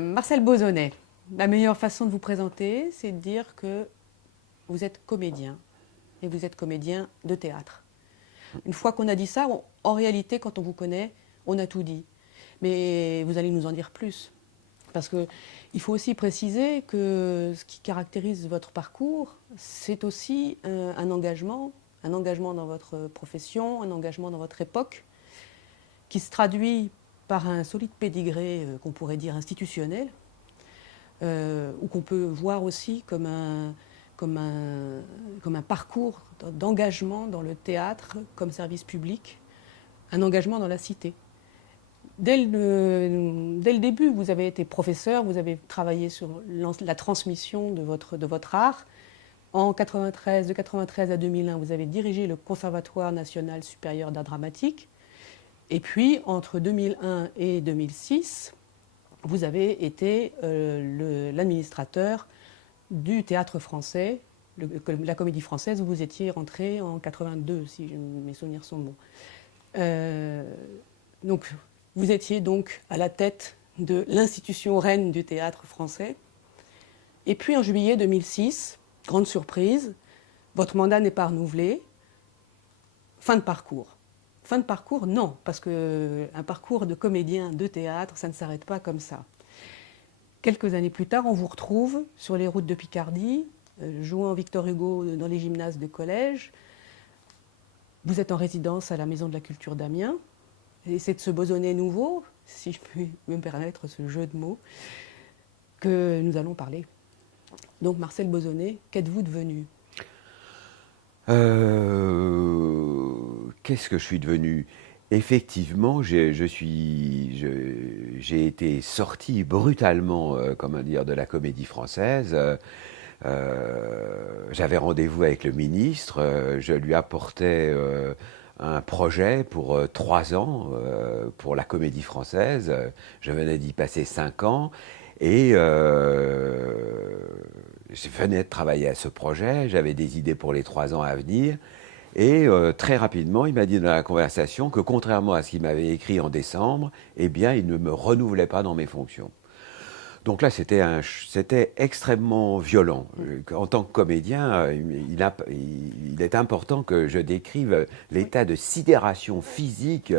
Marcel Bozonnet, la meilleure façon de vous présenter, c'est de dire que vous êtes comédien, et vous êtes comédien de théâtre. Une fois qu'on a dit ça, en réalité, quand on vous connaît, on a tout dit. Mais vous allez nous en dire plus. Parce qu'il faut aussi préciser que ce qui caractérise votre parcours, c'est aussi un engagement dans votre profession, un engagement dans votre époque, qui se traduit par un solide pédigré qu'on pourrait dire institutionnel, ou qu'on peut voir aussi comme un parcours d'engagement dans le théâtre comme service public, un engagement dans la cité. Dès le début, vous avez été professeur, vous avez travaillé sur la transmission de votre art. De 93 à 2001, vous avez dirigé le Conservatoire national supérieur d'art dramatique. Et puis, entre 2001 et 2006, vous avez été l'administrateur du théâtre français, la Comédie Française, où vous étiez rentré en 82, si mes souvenirs sont bons. Donc, vous étiez donc à la tête de l'institution reine du théâtre français. Et puis, en juillet 2006, grande surprise, votre mandat n'est pas renouvelé. Fin de parcours. Fin de parcours, non, parce qu'un parcours de comédien de théâtre, ça ne s'arrête pas comme ça. Quelques années plus tard, on vous retrouve sur les routes de Picardie, jouant Victor Hugo dans les gymnases de collège. Vous êtes en résidence à la Maison de la Culture d'Amiens. Et c'est de ce Bozonnet nouveau, si je peux me permettre ce jeu de mots, que nous allons parler. Donc Marcel Bozonnet, qu'êtes-vous devenu ? Qu'est-ce que je suis devenu? Effectivement, j'ai été sorti brutalement, comment dire, de la Comédie Française. J'avais rendez-vous avec le ministre, je lui apportais un projet pour 3 ans pour la Comédie Française. Je venais d'y passer 5 ans et je venais de travailler à ce projet. J'avais des idées pour les 3 ans à venir. Et très rapidement, il m'a dit dans la conversation que contrairement à ce qu'il m'avait écrit en décembre, eh bien, il ne me renouvelait pas dans mes fonctions. Donc là, c'était extrêmement violent. En tant que comédien, il est important que je décrive l'état de sidération physique,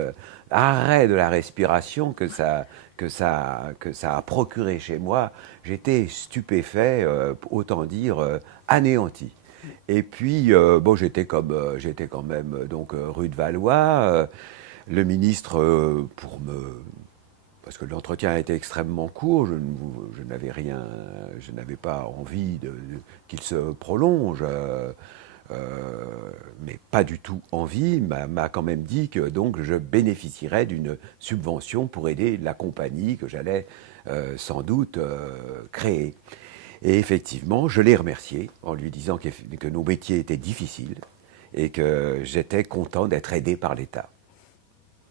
arrêt de la respiration que ça a procuré chez moi. J'étais stupéfait, autant dire anéanti. Et puis, bon, j'étais quand même donc rue de Valois. Le ministre, parce que l'entretien a été extrêmement court, je n'avais pas envie qu'il se prolonge, mais pas du tout envie, m'a quand même dit que donc je bénéficierais d'une subvention pour aider la compagnie que j'allais sans doute créer. Et effectivement, je l'ai remercié en lui disant que nos métiers étaient difficiles et que j'étais content d'être aidé par l'État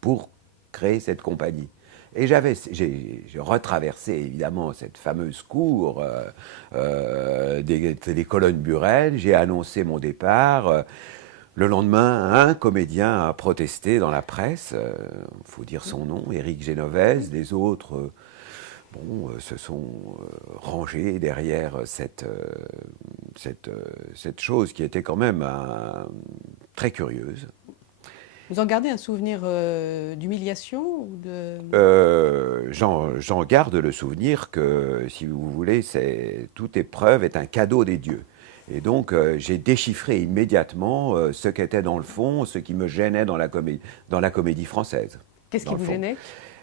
pour créer cette compagnie. Et j'ai retraversé évidemment cette fameuse cour des colonnes Buren, j'ai annoncé mon départ. Le lendemain, un comédien a protesté dans la presse, il faut dire son nom, Éric Génovès, des autres se sont rangés derrière cette chose qui était quand même très curieuse. Vous en gardez un souvenir d'humiliation ou de... J'en garde le souvenir que, si vous voulez, toute épreuve est un cadeau des dieux. Et donc, j'ai déchiffré immédiatement ce qu'était dans le fond, ce qui me gênait dans la comédie française. Qu'est-ce qui vous gênait ?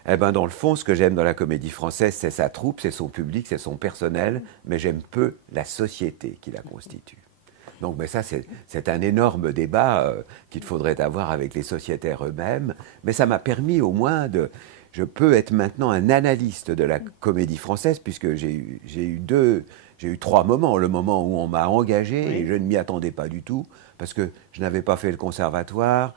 Eh ben, dans le fond, ce que j'aime dans la Comédie Française, c'est sa troupe, c'est son public, c'est son personnel, mais j'aime peu la société qui la constitue. Donc, mais ça, c'est un énorme débat qu'il faudrait avoir avec les sociétaires eux-mêmes, mais ça m'a permis au moins je peux être maintenant un analyste de la Comédie Française, puisque j'ai eu 3 moments. Le moment où on m'a engagé, et je ne m'y attendais pas du tout, parce que je n'avais pas fait le conservatoire.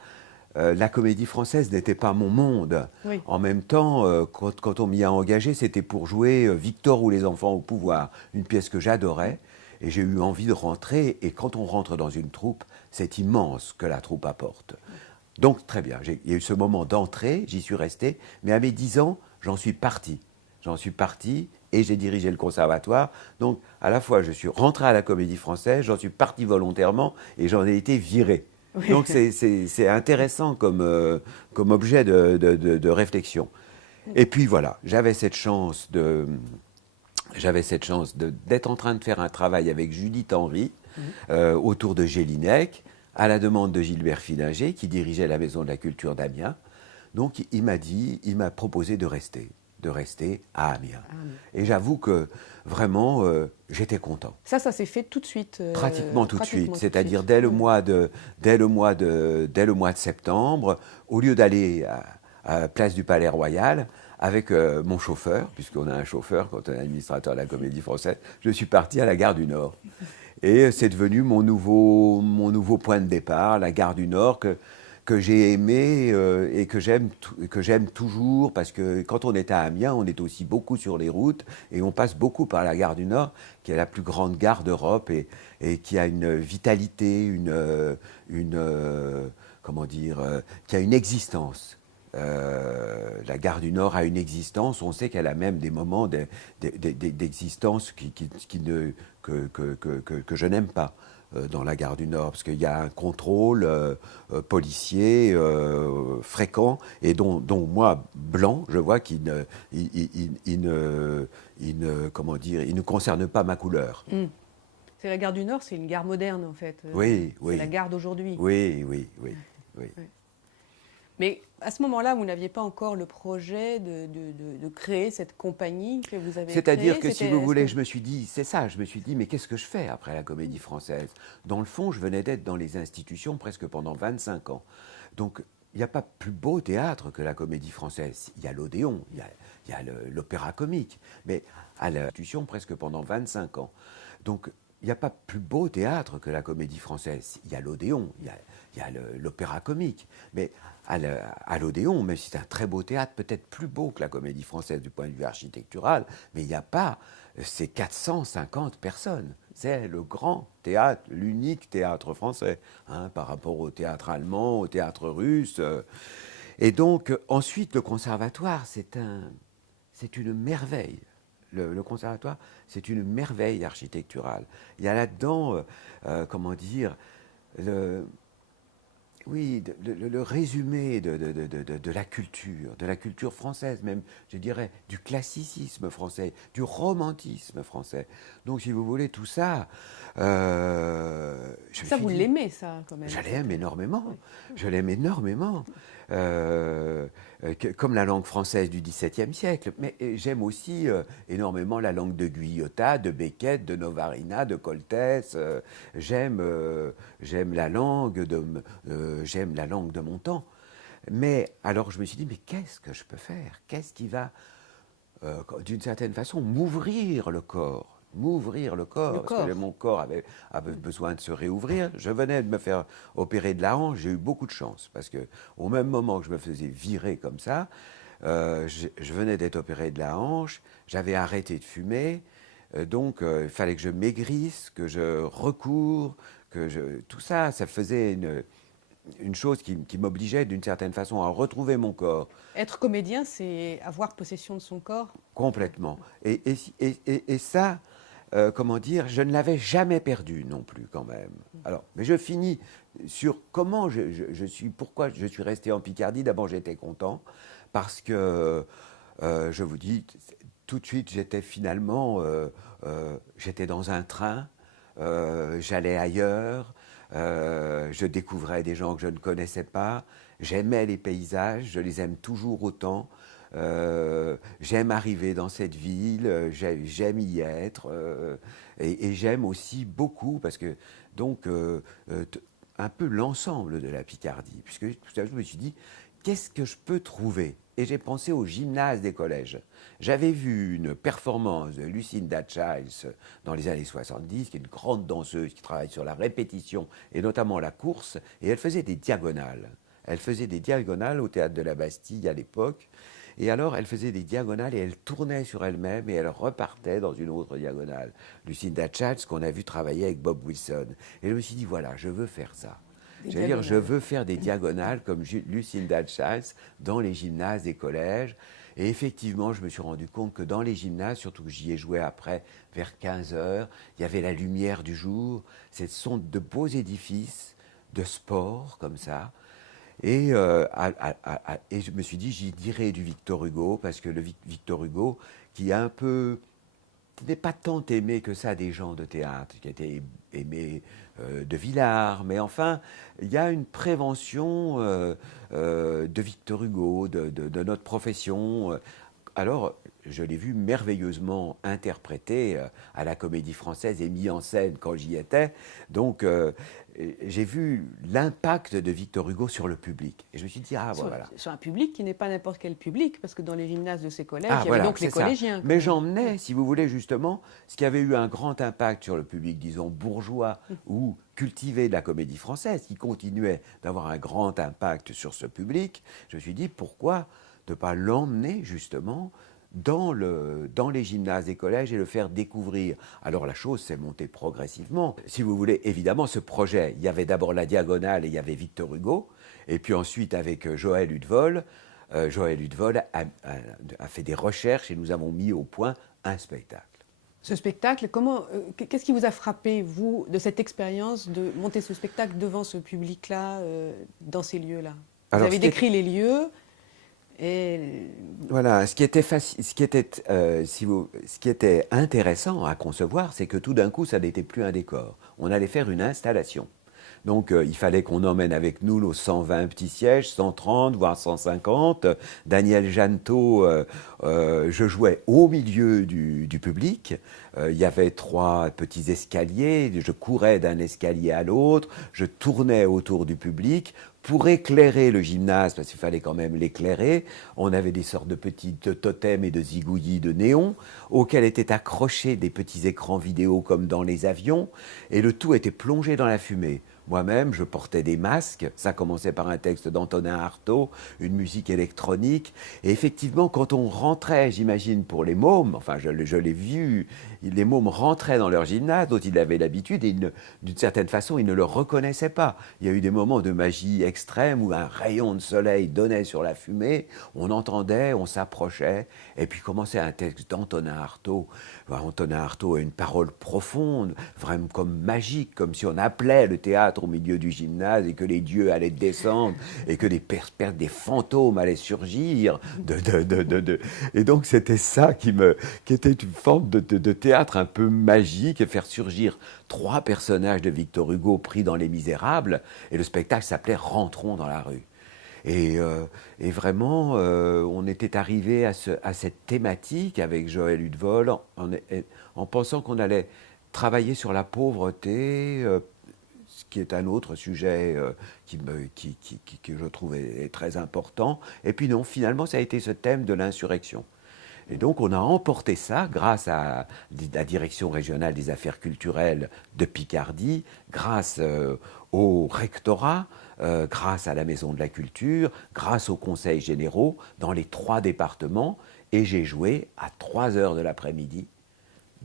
La Comédie Française n'était pas mon monde. Oui. En même temps, quand on m'y a engagé, c'était pour jouer Victor ou les enfants au pouvoir, une pièce que j'adorais, et j'ai eu envie de rentrer. Et quand on rentre dans une troupe, c'est immense que la troupe apporte. Donc très bien, il y a eu ce moment d'entrée, j'y suis resté, mais à mes 10 ans, j'en suis parti. j'en suis parti et j'ai dirigé le conservatoire. Donc, à la fois, je suis rentré à la Comédie Française, j'en suis parti volontairement et j'en ai été viré. Oui. Donc, c'est intéressant comme objet de réflexion. Et puis, voilà, d'être en train de faire un travail avec Judith Henry autour de Gélinec, à la demande de Gilbert Fillinger, qui dirigeait la Maison de la Culture d'Amiens. Donc il m'a proposé de rester à Amiens. Et j'avoue que vraiment, j'étais content. Ça s'est fait tout de suite. Pratiquement tout de suite. C'est-à-dire suite. dès le mois de septembre, au lieu d'aller à Place du Palais Royal, avec mon chauffeur, puisqu'on a un chauffeur quand on est administrateur de la Comédie Française, je suis parti à la Gare du Nord. Et c'est devenu mon nouveau point de départ, la Gare du Nord, que j'ai aimé et que j'aime toujours, parce que quand on est à Amiens, on est aussi beaucoup sur les routes et on passe beaucoup par la Gare du Nord, qui est la plus grande gare d'Europe et qui a une vitalité, qui a une existence. La Gare du Nord a une existence, on sait qu'elle a même des moments d'existence que je n'aime pas dans la Gare du Nord, parce qu'il y a un contrôle policier fréquent, et dont moi, blanc, je vois qu'il ne concerne pas ma couleur. C'est la Gare du Nord, c'est une gare moderne en fait. Oui. C'est la gare d'aujourd'hui. Oui. Mais à ce moment-là, vous n'aviez pas encore le projet de créer cette compagnie que vous avez créée. C'est-à-dire que, si vous voulez, je me suis dit, mais qu'est-ce que je fais après la Comédie Française? Dans le fond, je venais d'être dans les institutions presque pendant 25 ans. Donc, il n'y a pas plus beau théâtre que la Comédie Française. Il y a l'Odéon, il y a l'Opéra Comique, mais à l'institution presque pendant 25 ans. Donc, il n'y a pas plus beau théâtre que la Comédie Française. Il y a l'Odéon, il y a l'Opéra Comique, mais à l'Odéon, même si c'est un très beau théâtre, peut-être plus beau que la Comédie Française du point de vue architectural, mais il n'y a pas ces 450 personnes. C'est le grand théâtre, l'unique théâtre français, par rapport au théâtre allemand, au théâtre russe. Et donc, ensuite, le conservatoire, c'est une merveille. Le conservatoire, c'est une merveille architecturale. Il y a là-dedans, le résumé de la culture française, même, je dirais, du classicisme français, du romantisme français. Donc, si vous voulez, tout ça... vous l'aimez, ça, quand même? Je l'aime énormément. Je l'aime énormément. Comme la langue française du XVIIe siècle. Mais j'aime aussi énormément la langue de Guyotat, de Beckett, de Novarina, de Coltès. J'aime la langue de mon temps. Mais alors je me suis dit, mais qu'est-ce que je peux faire? Qu'est-ce qui va, d'une certaine façon, m'ouvrir le corps? Parce que mon corps avait besoin de se réouvrir. Je venais de me faire opérer de la hanche, j'ai eu beaucoup de chance, parce que au même moment que je me faisais virer comme ça, je venais d'être opéré de la hanche, j'avais arrêté de fumer, donc il fallait que je maigrisse, que je recours, tout ça, ça faisait une chose qui m'obligeait d'une certaine façon à retrouver mon corps. Être comédien, c'est avoir possession de son corps? Complètement. Et ça... je ne l'avais jamais perdu non plus quand même. Alors, mais je finis sur pourquoi je suis resté en Picardie. D'abord, j'étais content parce que, je vous dis, tout de suite, j'étais dans un train, j'allais ailleurs, je découvrais des gens que je ne connaissais pas, j'aimais les paysages, je les aime toujours autant. J'aime arriver dans cette ville, j'aime y être, et j'aime aussi beaucoup, parce que donc un peu l'ensemble de la Picardie, puisque tout à l'heure je me suis dit, qu'est-ce que je peux trouver? Et j'ai pensé au gymnase des collèges. J'avais vu une performance de Lucinda Childs dans les années 70, qui est une grande danseuse qui travaille sur la répétition et notamment la course, et elle faisait des diagonales. Elle faisait des diagonales au théâtre de la Bastille à l'époque. Et alors, elle faisait des diagonales et elle tournait sur elle-même et elle repartait dans une autre diagonale. Lucinda Childs, qu'on a vu travailler avec Bob Wilson. Et je me suis dit, voilà, je veux faire ça. J'allais dire, je veux faire des diagonales comme Lucinda Childs dans les gymnases des collèges. Et effectivement, je me suis rendu compte que dans les gymnases, surtout que j'y ai joué après, vers 15 heures, il y avait la lumière du jour. Ce sont de beaux édifices de sport, comme ça. Et je me suis dit, j'y dirais du Victor Hugo, parce que le Victor Hugo, qui n'est pas tant aimé que ça des gens de théâtre, qui était aimé de Villars, mais enfin, il y a une prévention de Victor Hugo, de notre profession. Alors, je l'ai vu merveilleusement interprété à la Comédie Française et mis en scène quand j'y étais. Donc, j'ai vu l'impact de Victor Hugo sur le public. Et je me suis dit, ah, voilà. Sur un public qui n'est pas n'importe quel public, parce que dans les gymnases de ces collèges, Ah, il y avait voilà, donc les c'est ça. collégiens. Mais j'emmenais, si vous voulez, justement, ce qui avait eu un grand impact sur le public, disons, bourgeois ou cultivé de la Comédie Française, qui continuait d'avoir un grand impact sur ce public. Je me suis dit, pourquoi ne pas l'emmener, justement, dans les gymnases des collèges et le faire découvrir. Alors la chose s'est montée progressivement. Si vous voulez, évidemment, ce projet, il y avait d'abord la Diagonale et il y avait Victor Hugo, et puis ensuite avec Joël Hudevol, a fait des recherches et nous avons mis au point un spectacle. Ce spectacle, qu'est-ce qui vous a frappé, vous, de cette expérience de monter ce spectacle devant ce public-là, dans ces lieux-là? Vous avez décrit les lieux. Et... Voilà, ce qui était intéressant à concevoir, c'est que tout d'un coup, ça n'était plus un décor. On allait faire une installation. Donc, il fallait qu'on emmène avec nous nos 120 petits sièges, 130, voire 150. Daniel Janto, je jouais au milieu du public. Il y avait 3 petits escaliers. Je courais d'un escalier à l'autre. Je tournais autour du public. Pour éclairer le gymnase, parce qu'il fallait quand même l'éclairer, on avait des sortes de petits totems et de zigouillis de néon, auxquels étaient accrochés des petits écrans vidéo comme dans les avions, et le tout était plongé dans la fumée. Moi-même, je portais des masques, ça commençait par un texte d'Antonin Artaud, une musique électronique, et effectivement, quand on rentrait, j'imagine, pour les mômes, enfin, je l'ai vu, les mômes rentraient dans leur gymnase, dont ils avaient l'habitude, et d'une certaine façon, ils ne le reconnaissaient pas. Il y a eu des moments de magie extrême où un rayon de soleil donnait sur la fumée, on entendait, on s'approchait, et puis commençait un texte d'Antonin Artaud. Antonin Artaud a une parole profonde, vraiment comme magique, comme si on appelait le théâtre au milieu du gymnase et que les dieux allaient descendre et que des fantômes allaient surgir. Et donc c'était ça qui était une forme de théâtre un peu magique, et faire surgir 3 personnages de Victor Hugo pris dans Les Misérables, et le spectacle s'appelait Rentrons dans la rue. Et vraiment, on était arrivé à cette thématique avec Joël Hudevol en pensant qu'on allait travailler sur la pauvreté, ce qui est un autre sujet que je trouve est très important. Et puis non, finalement, ça a été ce thème de l'insurrection. Et donc, on a emporté ça grâce à la Direction régionale des affaires culturelles de Picardie, grâce au rectorat, grâce à la Maison de la Culture, grâce aux conseils généraux dans les 3 départements. Et j'ai joué à 3 heures de l'après-midi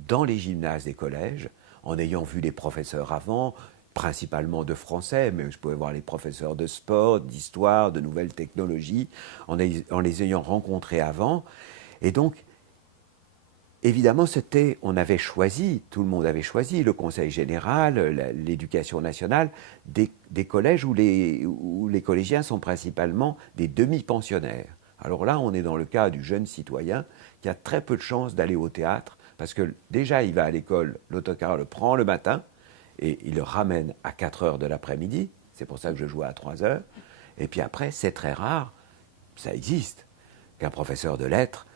dans les gymnases des collèges, en ayant vu les professeurs avant, principalement de français, mais je pouvais voir les professeurs de sport, d'histoire, de nouvelles technologies, en les ayant rencontrés avant. Et donc, évidemment, on avait choisi, tout le monde avait choisi, le Conseil général, l'éducation nationale, des collèges où les collégiens sont principalement des demi-pensionnaires. Alors là, on est dans le cas du jeune citoyen qui a très peu de chances d'aller au théâtre, parce que déjà, il va à l'école, l'autocar le prend le matin, et il le ramène à 4 heures de l'après-midi, c'est pour ça que je joue à 3 heures, et puis après, c'est très rare, ça existe, qu'un professeur de lettres,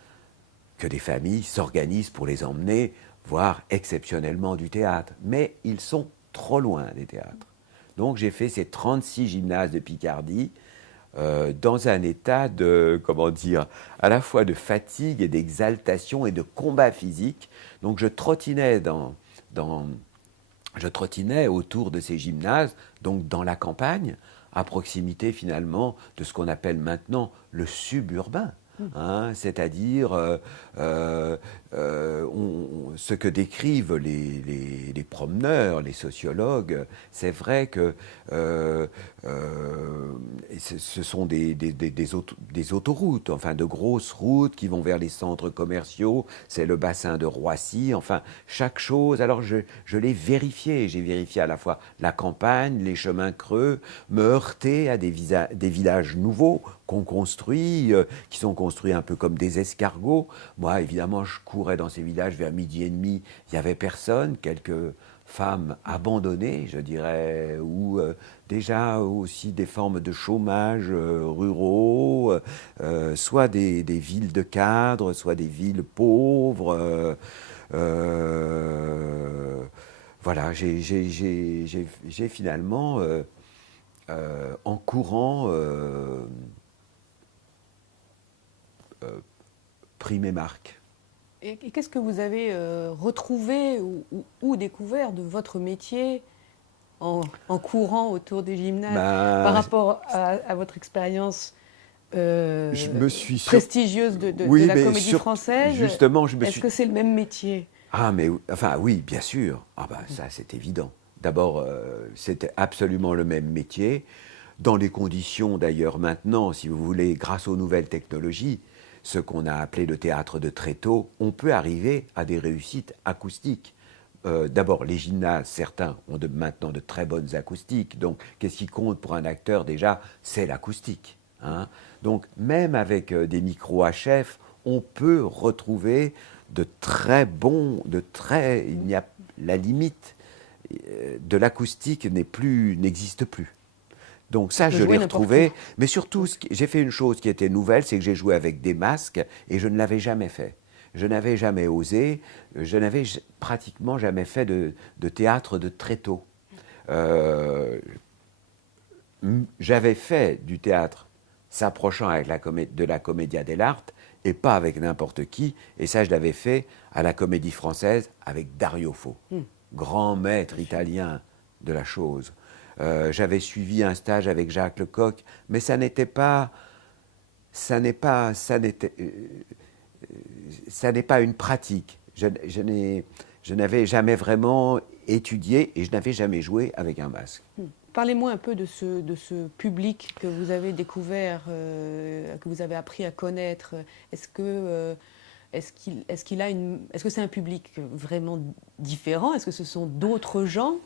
que des familles s'organisent pour les emmener voir exceptionnellement du théâtre. Mais ils sont trop loin des théâtres. Donc j'ai fait ces 36 gymnases de Picardie dans un état de, à la fois de fatigue et d'exaltation et de combat physique. Donc je trottinais autour de ces gymnases, donc dans la campagne, à proximité finalement de ce qu'on appelle maintenant le suburbain. hein, c'est-à-dire ce que décrivent les promeneurs, les sociologues. C'est vrai que ce sont des autoroutes, enfin de grosses routes qui vont vers les centres commerciaux, c'est le bassin de Roissy, enfin chaque chose. Alors je l'ai vérifié, j'ai vérifié à la fois la campagne, les chemins creux, me heurter à des villages nouveaux qu'on construit, qui sont construits un peu comme des escargots. Moi, évidemment, je courais dans ces villages vers 12h30, il n'y avait personne, quelques femmes abandonnées, je dirais, ou déjà aussi des formes de chômage ruraux, soit des villes de cadres, soit des villes pauvres. Voilà, j'ai finalement, en courant, pris mes marques. Et qu'est-ce que vous avez retrouvé ou découvert de votre métier en courant autour des gymnases par rapport à votre expérience je me suis prestigieuse de oui, la mais Comédie Française? justement, Est-ce que c'est le même métier? Ah, mais enfin, oui, bien sûr. Ah, bah, ça, c'est évident. D'abord, c'était absolument le même métier, dans les conditions, d'ailleurs, maintenant, si vous voulez, grâce aux nouvelles technologies, ce qu'on a appelé le théâtre de Tréteau, on peut arriver à des réussites acoustiques. D'abord, les gymnases, certains ont maintenant de très bonnes acoustiques. Donc, qu'est-ce qui compte pour un acteur déjà? C'est l'acoustique, hein. Donc, même avec des micros HF, on peut retrouver de très bons, il n'y a la limite de l'acoustique n'existe plus. Donc ça, je l'ai retrouvé. Mais surtout, j'ai fait une chose qui était nouvelle, c'est que j'ai joué avec des masques et je ne l'avais jamais fait. Je n'avais jamais osé, je n'avais pratiquement jamais fait de théâtre de Tréteau. J'avais fait du théâtre s'approchant avec de la Commedia dell'arte et pas avec n'importe qui. Et ça, je l'avais fait à la Comédie Française avec Dario Fo, grand maître italien de la chose. J'avais suivi un stage avec Jacques Lecoq, mais ça n'est pas une pratique. Je n'avais jamais vraiment étudié et je n'avais jamais joué avec un masque. Parlez-moi un peu de ce public que vous avez découvert, que vous avez appris à connaître. Est-ce que c'est un public vraiment différent? Est-ce que ce sont d'autres gens?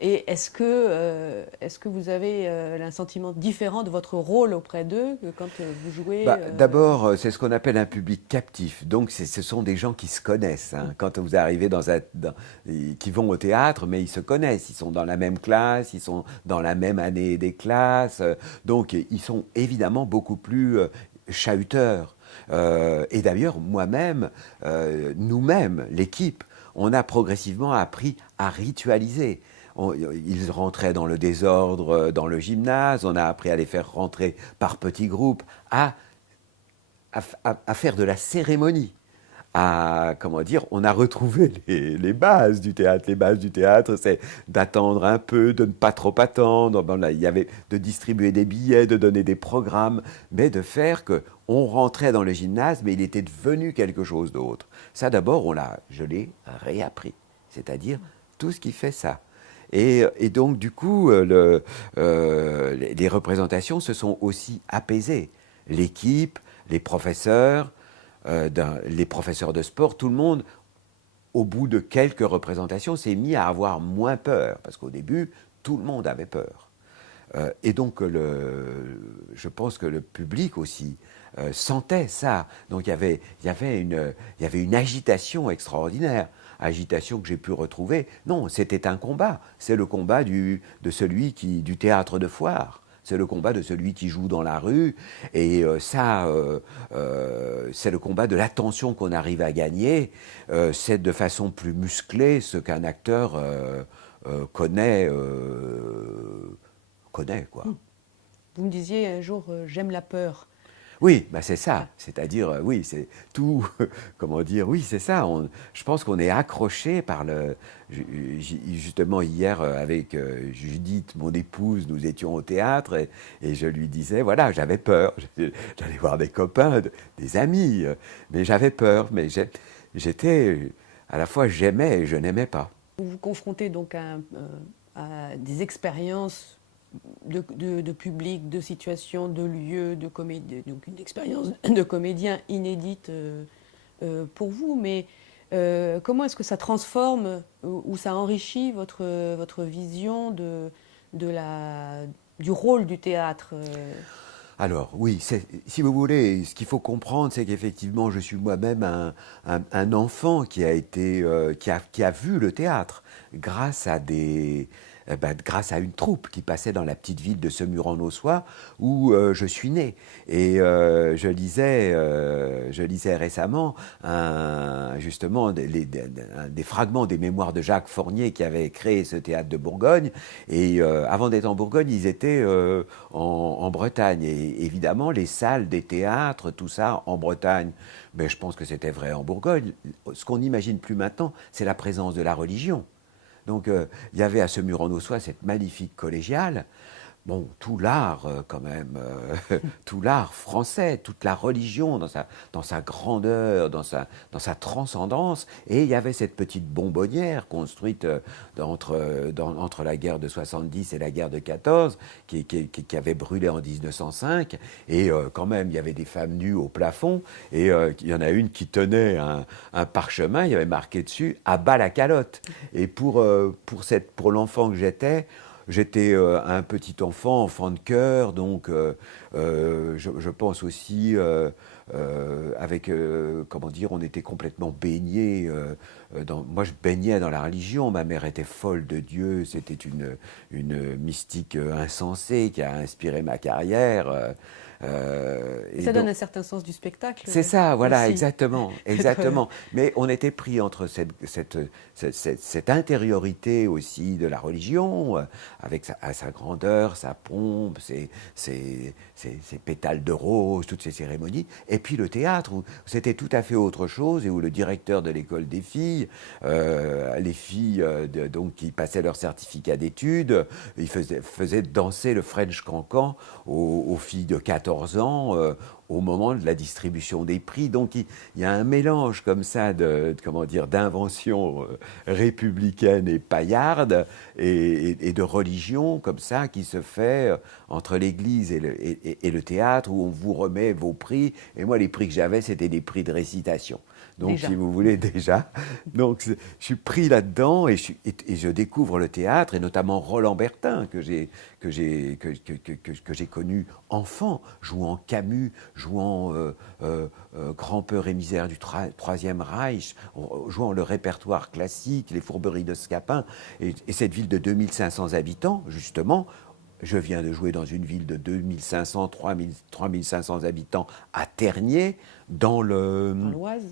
Et est-ce que vous avez un sentiment différent de votre rôle auprès d'eux que quand vous jouez D'abord, c'est ce qu'on appelle un public captif. Donc, ce sont des gens qui se connaissent. Hein. Quand vous arrivez qui vont au théâtre, mais ils se connaissent. Ils sont dans la même classe, ils sont dans la même année des classes. Donc, ils sont évidemment beaucoup plus chahuteurs. Et d'ailleurs, moi-même, nous-mêmes, l'équipe, on a progressivement appris à ritualiser. Ils rentraient dans le désordre dans le gymnase, on a appris à les faire rentrer par petits groupes, à faire de la cérémonie. On a retrouvé les bases du théâtre. Les bases du théâtre, c'est d'attendre un peu, de ne pas trop attendre. Il y avait de distribuer des billets, de donner des programmes, mais de faire qu'on rentrait dans le gymnase, mais il était devenu quelque chose d'autre. Ça, d'abord, je l'ai réappris. C'est-à-dire tout ce qui fait ça. Et donc, du coup, les représentations se sont aussi apaisées. L'équipe, les professeurs, les professeurs de sport, tout le monde, au bout de quelques représentations, s'est mis à avoir moins peur. Parce qu'au début, tout le monde avait peur. Et donc, je pense que le public aussi sentait ça. Donc, il y avait une agitation extraordinaire. Agitation que j'ai pu retrouver. Non, c'était un combat. C'est le combat du théâtre de foire. C'est le combat de celui qui joue dans la rue. Et c'est le combat de l'attention qu'on arrive à gagner. C'est de façon plus musclée ce qu'un acteur connaît, quoi. Vous me disiez un jour, j'aime la peur. Oui, bah c'est ça. C'est-à-dire, oui, c'est tout. Comment dire? Oui, c'est ça. Je pense qu'on est accroché par le. Justement, hier, avec Judith, mon épouse, nous étions au théâtre et je lui disais, voilà, j'avais peur. J'allais voir des copains, des amis, mais j'avais peur. Mais j'étais. À la fois, j'aimais et je n'aimais pas. Vous vous confrontez donc à des expériences de public, de situation, de lieu, de comédie, donc une expérience de comédien inédite pour vous, mais comment est-ce que ça transforme ou ça enrichit votre vision du rôle du théâtre Alors, oui, si vous voulez, ce qu'il faut comprendre, c'est qu'effectivement, je suis moi-même un enfant qui a été, qui a vu le théâtre grâce à grâce à une troupe qui passait dans la petite ville de Semur-en-Auxois où je suis né. Et je lisais récemment justement des fragments des mémoires de Jacques Fournier qui avait créé ce théâtre de Bourgogne. Et avant d'être en Bourgogne, ils étaient en Bretagne. Et évidemment, les salles des théâtres, tout ça, en Bretagne, ben, je pense que c'était vrai en Bourgogne. Ce qu'on n'imagine plus maintenant, c'est la présence de la religion. Donc, il y avait à Semur-en-Auxois cette magnifique collégiale. Bon, tout l'art, quand même, tout l'art français, toute la religion dans sa grandeur, dans sa transcendance. Et il y avait cette petite bonbonnière construite entre la guerre de 70 et la guerre de 14, qui avait brûlé en 1905. Et quand même, il y avait des femmes nues au plafond. Et il y en a une qui tenait un parchemin, il y avait marqué dessus « À bas la calotte ». Et pour l'enfant que j'étais un petit enfant de cœur, donc je pense aussi comment dire, on était complètement baignés. Moi, je baignais dans la religion. Ma mère était folle de Dieu. C'était une mystique insensée qui a inspiré ma carrière. Et ça donne un certain sens du spectacle. C'est ça, voilà, aussi. exactement, exactement. Mais on était pris entre cette intériorité aussi de la religion, avec sa grandeur, sa pompe, ses pétales de rose, toutes ces cérémonies, et puis le théâtre, où c'était tout à fait autre chose, et où le directeur de l'école des filles, les filles donc, qui passaient leur certificat d'études, ils faisaient danser le French Cancan aux filles de 14 ans, au moment de la distribution des prix. Donc il y a un mélange comme ça comment dire, d'invention républicaine et paillarde et de religion comme ça qui se fait entre l'église et le théâtre où on vous remet vos prix. Et moi, les prix que j'avais, c'était des prix de récitation. Donc, Déjà. si vous voulez, déjà. Donc, je suis pris là-dedans et je découvre le théâtre, et notamment Roland Bertin, que j'ai connu enfant, jouant Camus, jouant Grand-peur et misère du Troisième Reich, jouant le répertoire classique, les fourberies de Scapin. Et cette ville de 2500 habitants, justement, je viens de jouer dans une ville de 2500, 3500 habitants à Tergnier, Dans l'Oise.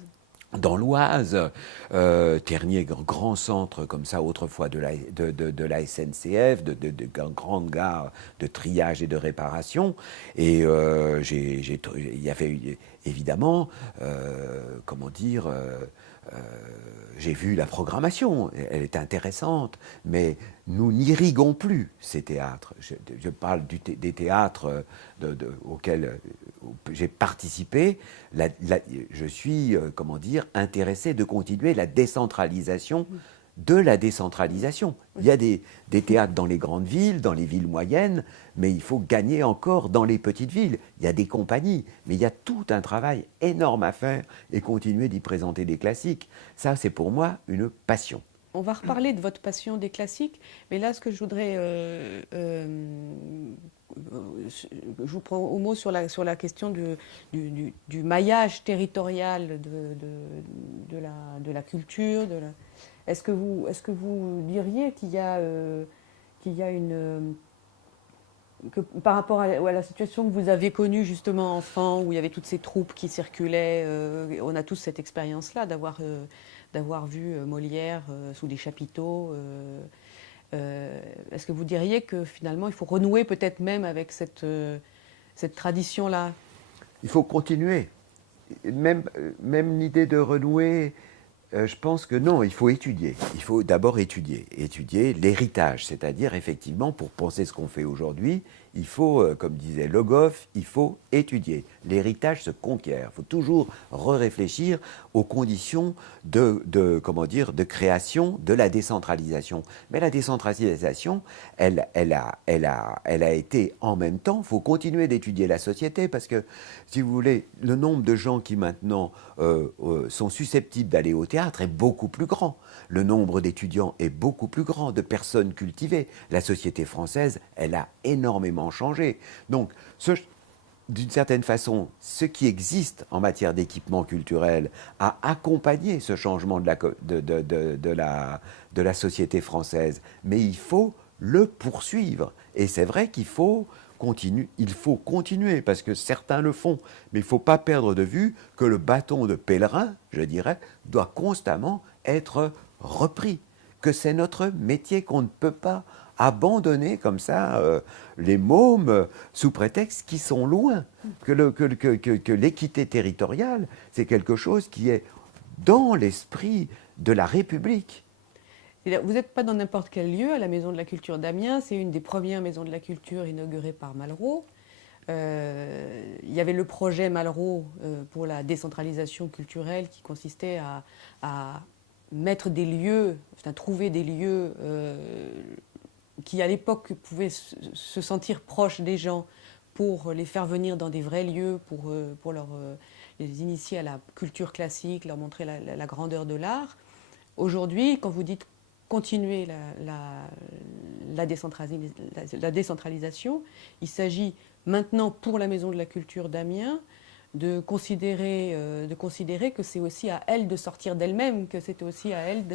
dans l'Oise, Tergnier, grand centre comme ça autrefois de la SNCF, de grande gare de triage et de réparation. Et il y avait évidemment, comment dire, j'ai vu la programmation, elle est intéressante, mais nous n'irriguons plus ces théâtres. Je parle des théâtres auxquels j'ai participé. Je suis, comment dire, intéressé de continuer la décentralisation de la décentralisation. Il y a des théâtres dans les grandes villes, dans les villes moyennes, mais il faut gagner encore dans les petites villes. Il y a des compagnies, mais il y a tout un travail énorme à faire et continuer d'y présenter des classiques. Ça, c'est pour moi une passion. On va reparler de votre passion des classiques, mais là, ce que je voudrais... je vous prends au mot sur la question du maillage territorial de la culture. Est-ce que vous diriez qu'il y a que par rapport à la situation que vous avez connue justement enfant, où il y avait toutes ces troupes qui circulaient, on a tous cette expérience-là d'avoir vu Molière sous des chapiteaux. Est-ce que vous diriez que finalement il faut renouer peut-être même avec cette tradition-là? Il faut continuer. Même l'idée de renouer, je pense que non, il faut étudier. Il faut d'abord étudier l'héritage, c'est-à-dire effectivement pour penser ce qu'on fait aujourd'hui, il faut, comme disait Le Goff, il faut étudier. L'héritage se conquiert. Il faut toujours réfléchir aux conditions de création de la décentralisation. Mais la décentralisation, elle a été en même temps. Il faut continuer d'étudier la société parce que, si vous voulez, le nombre de gens qui maintenant sont susceptibles d'aller au théâtre est beaucoup plus grand. Le nombre d'étudiants est beaucoup plus grand, de personnes cultivées. La société française, elle a énormément changé. Donc, d'une certaine façon, ce qui existe en matière d'équipement culturel a accompagné ce changement de la société française. Mais il faut le poursuivre. Et c'est vrai qu'il faut continuer, parce que certains le font. Mais il ne faut pas perdre de vue que le bâton de pèlerin, je dirais, doit constamment être repris. Que c'est notre métier, qu'on ne peut pas abandonner comme ça les mômes sous prétexte qu'ils sont loin. Que l'équité territoriale, c'est quelque chose qui est dans l'esprit de la République. Vous n'êtes pas dans n'importe quel lieu, à la Maison de la Culture d'Amiens. C'est une des premières maisons de la culture inaugurées par Malraux. Il y avait le projet Malraux pour la décentralisation culturelle qui consistait à mettre des lieux, enfin, trouver des lieux qui à l'époque pouvaient se sentir proches des gens pour les faire venir dans des vrais lieux, pour les initier à la culture classique, leur montrer la grandeur de l'art. Aujourd'hui, quand vous dites continuer la décentralisation, il s'agit maintenant pour la Maison de la Culture d'Amiens de considérer que c'est aussi à elle de sortir d'elle-même, que c'est aussi à elle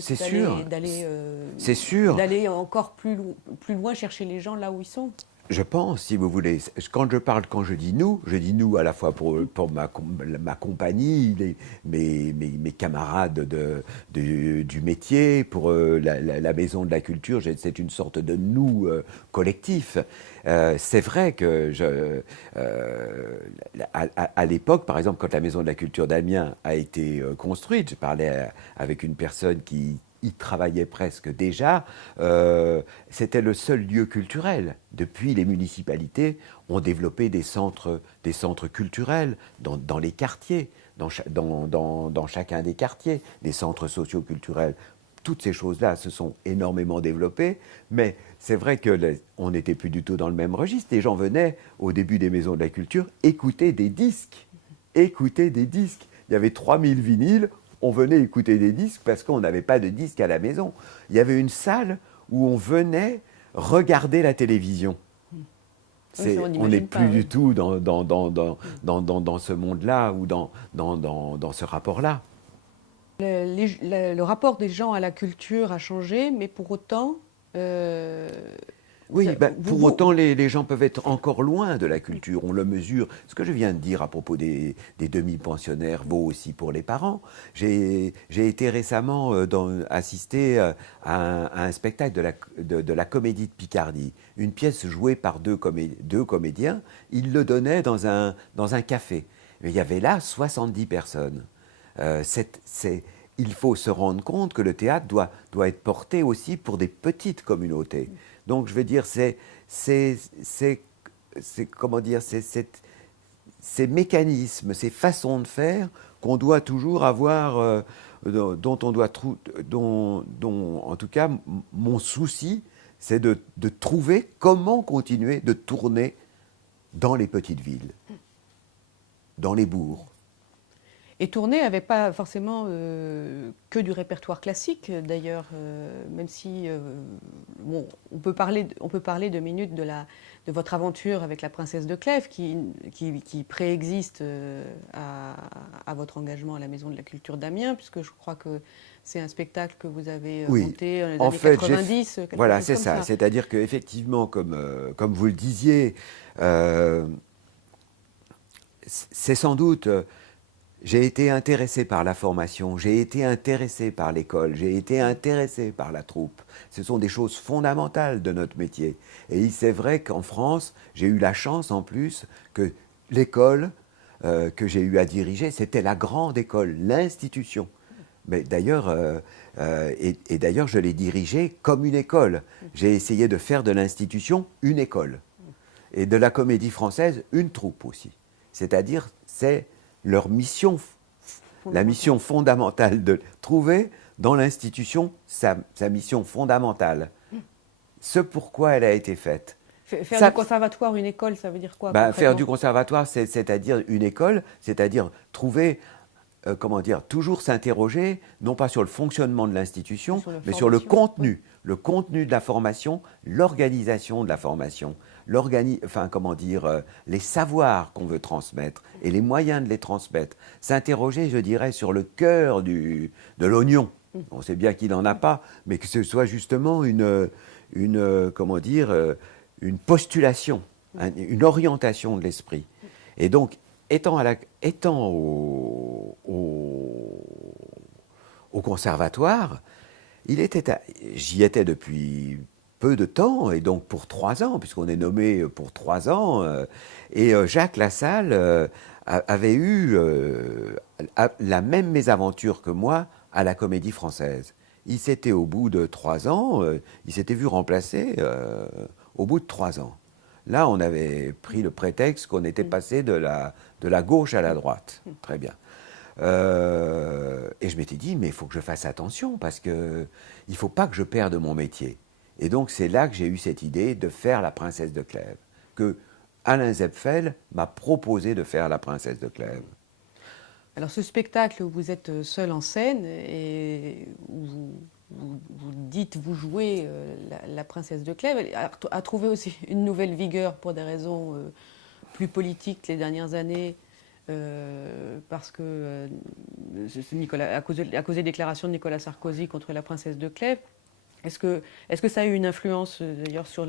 d'aller encore plus loin chercher les gens là où ils sont. Je pense, si vous voulez, quand je dis nous à la fois pour ma compagnie, mes camarades du métier, pour la Maison de la Culture, c'est une sorte de nous collectif. C'est vrai que à l'époque, par exemple, quand la Maison de la Culture d'Amiens a été construite, je parlais avec une personne qui y travaillait presque déjà, c'était le seul lieu culturel. Depuis, les municipalités ont développé des centres culturels dans les quartiers, dans chacun des quartiers, des centres socio-culturels. Toutes ces choses-là se sont énormément développées, mais c'est vrai qu'on n'était plus du tout dans le même registre. Les gens venaient, au début des maisons de la culture, écouter des disques. Il y avait 3000 vinyles, on venait écouter des disques parce qu'on n'avait pas de disques à la maison. Il y avait une salle où on venait regarder la télévision. On n'est plus du tout dans ce monde-là ou dans ce rapport-là. Le rapport des gens à la culture a changé, mais pour autant... Oui, pour autant, les gens peuvent être encore loin de la culture, on le mesure. Ce que je viens de dire à propos des demi-pensionnaires vaut aussi pour les parents. J'ai été récemment assisté à un spectacle de la Comédie de Picardie, une pièce jouée par deux comédiens. Ils le donnaient dans un café. Mais il y avait là 70 personnes. Il faut se rendre compte que le théâtre doit être porté aussi pour des petites communautés. Donc, je veux dire, comment dire, ces mécanismes, ces façons de faire qu'on doit toujours avoir, dont en tout cas, mon souci, c'est de trouver comment continuer de tourner dans les petites villes, dans les bourgs. Et Tournai n'avait pas forcément que du répertoire classique, d'ailleurs, même si bon, on peut parler 2 minutes de votre aventure avec la princesse de Clèves, qui préexiste à votre engagement à la Maison de la Culture d'Amiens, puisque je crois que c'est un spectacle que vous avez monté dans les années 90. Voilà, c'est ça. C'est-à-dire qu'effectivement, comme vous le disiez, c'est sans doute... J'ai été intéressé par la formation, j'ai été intéressé par l'école, j'ai été intéressé par la troupe. Ce sont des choses fondamentales de notre métier. Et c'est vrai qu'en France, j'ai eu la chance en plus que l'école que j'ai eu à diriger, c'était la grande école, l'institution. Mais d'ailleurs, et d'ailleurs, je l'ai dirigée comme une école. J'ai essayé de faire de l'institution une école. Et de la Comédie Française, une troupe aussi. C'est-à-dire, c'est leur mission, la mission fondamentale de trouver dans l'institution sa mission fondamentale. Ce pourquoi elle a été faite. Faire du conservatoire une école, ça veut dire quoi Faire du conservatoire, c'est-à-dire une école, c'est-à-dire trouver, comment dire, toujours s'interroger, non pas sur le fonctionnement de l'institution, mais sur le contenu de la formation, l'organisation de la formation, comment dire, les savoirs qu'on veut transmettre et les moyens de les transmettre. S'interroger, je dirais, sur le cœur de l'oignon. On sait bien qu'il n'en a pas, mais que ce soit justement comment dire, une postulation, une orientation de l'esprit. Et donc, étant au conservatoire, j'y étais depuis peu de temps, et donc pour 3 ans, puisqu'on est nommé pour 3 ans, et Jacques Lassalle avait eu la même mésaventure que moi à la Comédie Française. Il s'était, au bout de 3 ans, il s'était vu remplacer au bout de 3 ans. Là, on avait pris le prétexte qu'on était passé de la gauche à la droite. Très bien. Et je m'étais dit, mais il faut que je fasse attention, parce qu'il ne faut pas que je perde mon métier. Et donc, c'est là que j'ai eu cette idée de faire La Princesse de Clèves, que Alain Zepfel m'a proposé de faire La Princesse de Clèves. Alors, ce spectacle où vous êtes seul en scène et où vous jouez la Princesse de Clèves, a trouvé aussi une nouvelle vigueur pour des raisons plus politiques les dernières années, parce que à cause des déclarations de Nicolas Sarkozy contre la Princesse de Clèves. Est-ce que ça a eu une influence d'ailleurs sur